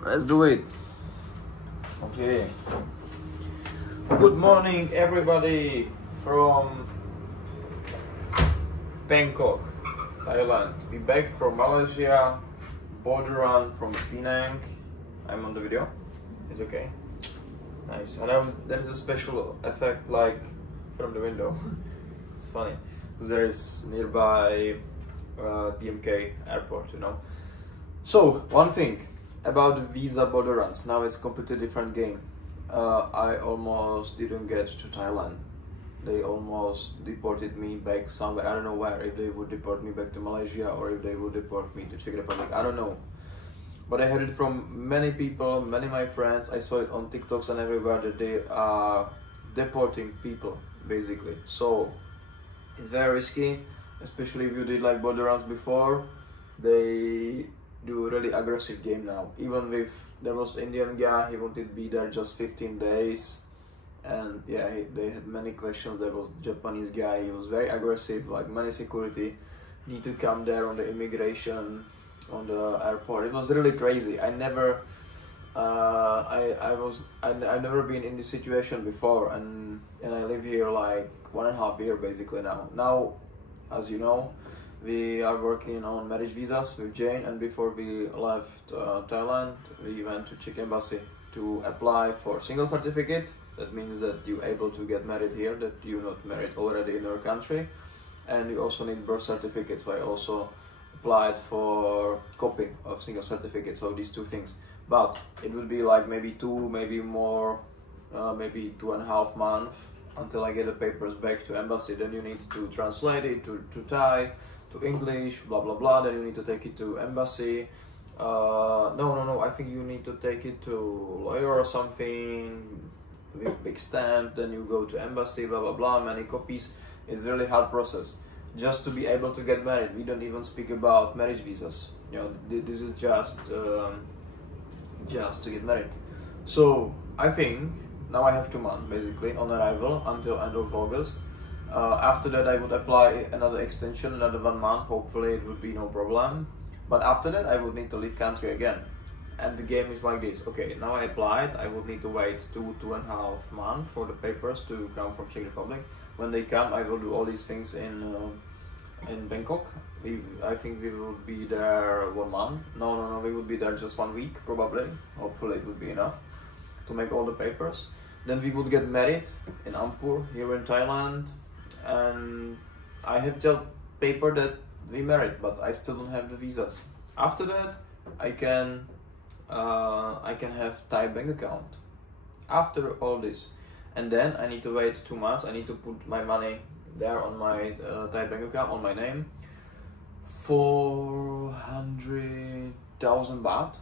Let's do it. Okay. Good morning, everybody from Bangkok, Thailand. We back from Malaysia, border run from Penang. I'm on the video. It's okay. Nice. And there is a special effect like from the window. It's funny because there is nearby DMK airport, you know. So one thing about the visa border runs. Now it's a completely different game. I almost didn't get to Thailand. They almost deported me back somewhere. I don't know where. If they would deport me back to Malaysia or if they would deport me to Czech Republic. I don't know. But I heard it from many people, many of my friends. I saw it on TikToks and everywhere that they are deporting people, basically. So it's very risky, especially if you did like border runs before. They do a really aggressive game now. Even with, there was Indian guy, he wanted to be there just 15 days. And yeah, they had many questions. There was Japanese guy, he was very aggressive, like many security need to come there on the immigration, on the airport. It was really crazy. I never, I've never been in this situation before, and I live here like 1.5 years basically now. Now, as you know, we are working on marriage visas with Jane, and before we left Thailand, we went to Czech embassy to apply for single certificate. That means that you're able to get married here, that you're not married already in your country, and you also need birth certificate. So I also applied for copy of single certificate, so these two things. But it would be like maybe two, maybe more, maybe 2.5 months until I get the papers back to embassy. Then you need to translate it to Thai, to English, blah blah blah. Then you need to take it to embassy. No, I think you need to take it to lawyer or something with big stamp. Then you go to embassy, blah blah blah, many copies. It's a really hard process just to be able to get married. We don't even speak about marriage visas. You know, this is just to get married. So I think now I have 2 months basically on arrival until end of August. After that I would apply another extension, another 1 month. Hopefully it would be no problem. But after that I would need to leave country again. And the game is like this. Okay, now I applied. I would need to wait 2.5 months for the papers to come from Czech Republic. When they come, I will do all these things in Bangkok. I think we will be there 1 month. No, we would be there just 1 week probably. Hopefully it would be enough to make all the papers. Then we would get married in Ampur here in Thailand, and I have just paper that we married, but I still don't have the visas. After that, I can have Thai bank account. After all this, and then I need to wait 2 months. I need to put my money there on my Thai bank account on my name. 400,000 baht,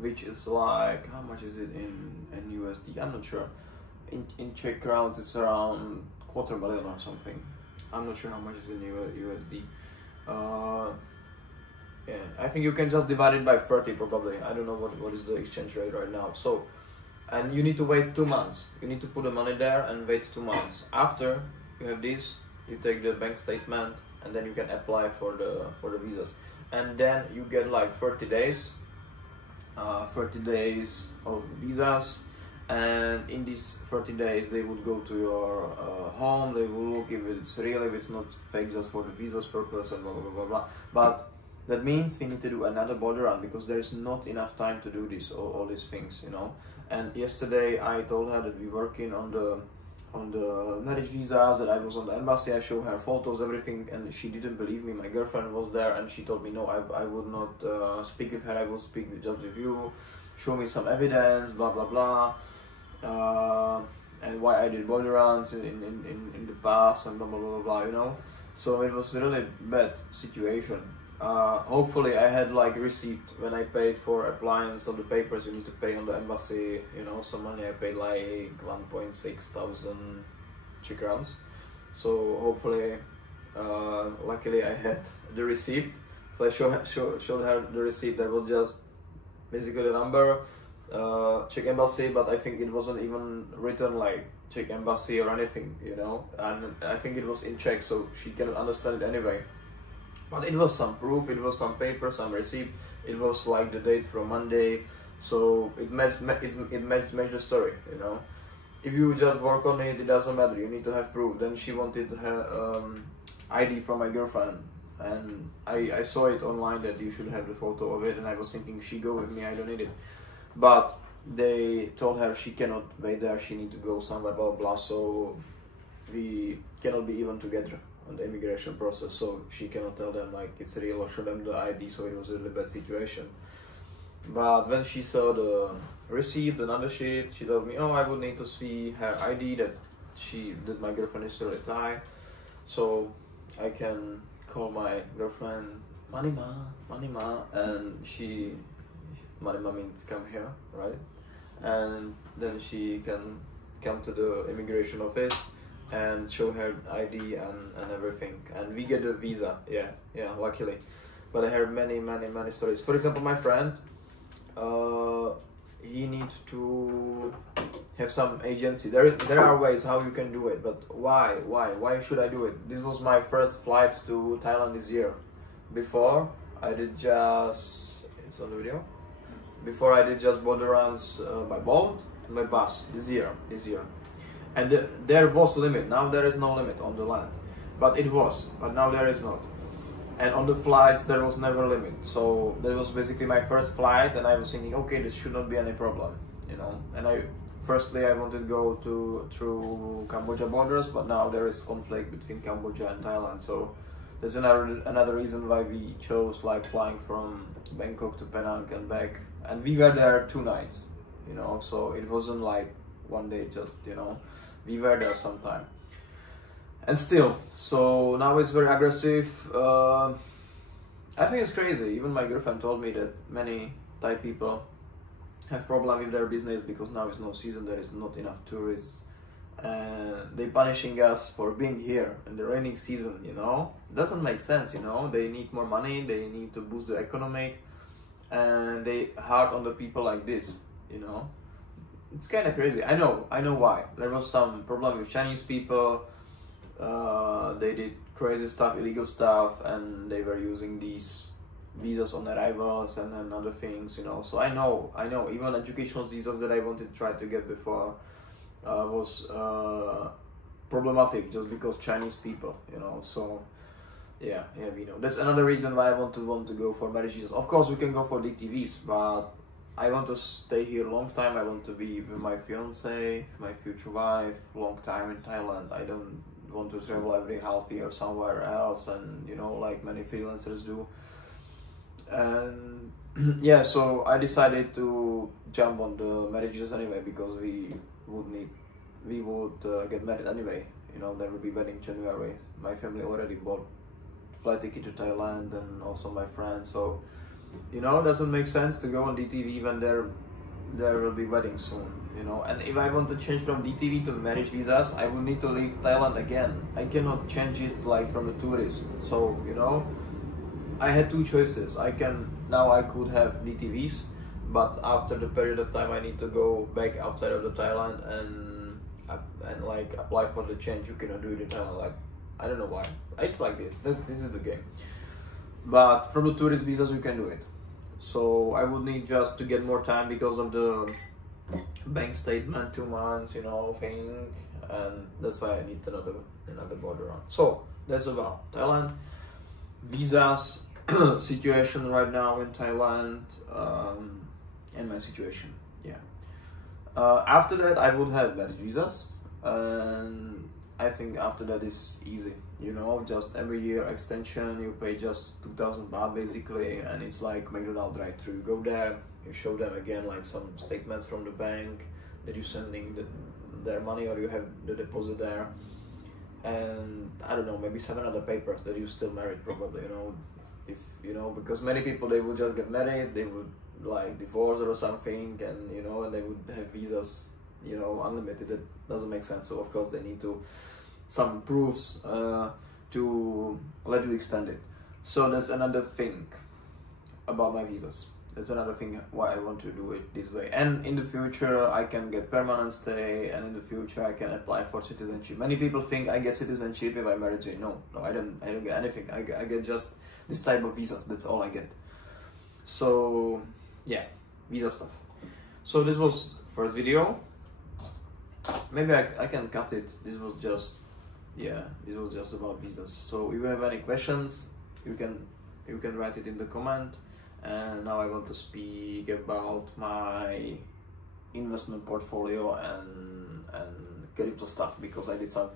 which is like, how much is it in USD? I'm not sure. In Czech crowns, it's around 250,000 or something. I'm not sure how much is in USD. Yeah, I think you can just divide it by 30 probably. I don't know what is the exchange rate right now. So, and you need to wait 2 months. You need to put the money there and wait 2 months. After you have this, you take the bank statement, and then you can apply for the visas. And then you get like 30 days. 30 days of visas, and in these 30 days they would go to your home. They will look if it's real, if it's not fake, just for the visas purpose, and blah blah blah blah. But that means we need to do another border run because there is not enough time to do this, all these things, you know. And yesterday I told her that we're working on the marriage visas, that I was on the embassy. I showed her photos, everything, and she didn't believe me. My girlfriend was there, and she told me no, I would not speak with her. I would speak just with you. Show me some evidence, blah blah blah, and why I did border runs in the past, and blah blah blah blah, you know. So it was a really bad situation. Hopefully I had like receipt when I paid for appliance of the papers. You need to pay on the embassy, you know, some money. I paid like 1,600 Czech crowns. So hopefully, luckily I had the receipt. So I showed her the receipt. That was just basically the number, Czech embassy, but I think it wasn't even written like Czech embassy or anything, you know. And I think it was in Czech, so she cannot understand it anyway. But it was some proof, it was some paper, some receipt. It was like the date from Monday, So it matched the story, you know. If you just work on it, it doesn't matter. You need to have proof. Then she wanted her ID from my girlfriend, and I saw it online that you should have the photo of it, and I was thinking, she go with me, I don't need it. But they told her she cannot wait there, she need to go somewhere, blah blah. So we cannot be even together on the immigration process. So she cannot tell them like it's real or show them the ID. So it was a really bad situation. But when she saw the receipt, another sheet, she told me, oh, I would need to see her ID that my girlfriend is still Thai, so I can call my girlfriend Manima, and Manima means come here, right? And then she can come to the immigration office and show her ID and everything, and we get a visa. Yeah, luckily. But I heard many stories. For example, my friend, he needs to have some agency. There are ways how you can do it, but why should I do it? This was my first flight to Thailand this year. Before I did just, it's on the video. Before I did just border runs by boat and by bus this year, and there was a limit. Now there is no limit on the land, but now there is not. And on the flights there was never a limit. So that was basically my first flight, and I was thinking, okay, this should not be any problem, you know. And firstly I wanted to go through Cambodia borders, but now there is conflict between Cambodia and Thailand. So there's another reason why we chose like flying from Bangkok to Penang and back. And we were there 2 nights, you know. So it wasn't like one day, just, you know, we were there sometime. And still, so now it's very aggressive. I think it's crazy. Even my girlfriend told me that many Thai people have problem with their business because now is no season, there is not enough tourists, and they punishing us for being here in the raining season, you know. Doesn't make sense, you know. They need more money, they need to boost the economy, and they hard on the people like this, you know. It's kind of crazy. I know why. There was some problem with Chinese people. They did crazy stuff, illegal stuff, and they were using these visas on arrivals and other things, you know. So I know, even educational visas that I wanted to try to get before was problematic just because Chinese people, you know. So yeah, we know. That's another reason why I want to go for marriage visas. Of course, we can go for DTVs, but I want to stay here a long time. I want to be with my fiance, my future wife, long time in Thailand. I don't want to travel every half year somewhere else, and you know, like many freelancers do. And yeah, so I decided to jump on the marriages anyway, because we would get married anyway, you know. There will be wedding January. My family already bought flight ticket to Thailand, and also my friends. So, you know, it doesn't make sense to go on DTV when there will be wedding soon, you know. And if I want to change from DTV to marriage visas, I will need to leave Thailand again. I cannot change it like from a tourist. So, you know, I had 2 choices. I could have DTVs, but after the period of time I need to go back outside of the Thailand and like apply for the change. You cannot do it in Thailand. Like, I don't know why. It's like this. This is the game. But from the tourist visas you can do it. So I would need just to get more time because of the bank statement, 2 months, you know, thing, and that's why I need another border run. So that's about Thailand, visas, situation right now in Thailand, and my situation. Yeah. After that I would have marriage visas, and I think after that is easy, you know. Just every year extension, you pay just 2,000 baht basically, and it's like McDonald's drive-through. You go there, you show them again like some statements from the bank that you're sending their money, or you have the deposit there, and I don't know, maybe 7 other papers that you're still married probably, you know. If you know, because many people, they would just get married, they would like divorce or something, and you know, and they would have visas, you know, unlimited. It doesn't make sense. So of course they need some proofs to let you extend it. So that's another thing about my visas. That's another thing why I want to do it this way. And in the future I can get permanent stay, and in the future I can apply for citizenship. Many people think I get citizenship if I marry Jay. No, I don't get anything. I get just this type of visas. That's all I get. So yeah, visa stuff. So this was first video. Maybe I can cut it. This was just, yeah, this was just about business. So if you have any questions, you can write it in the comment. And now I want to speak about my investment portfolio and crypto stuff, because I did some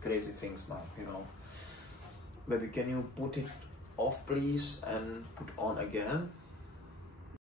crazy things now, you know. Maybe can you put it off please and put on again?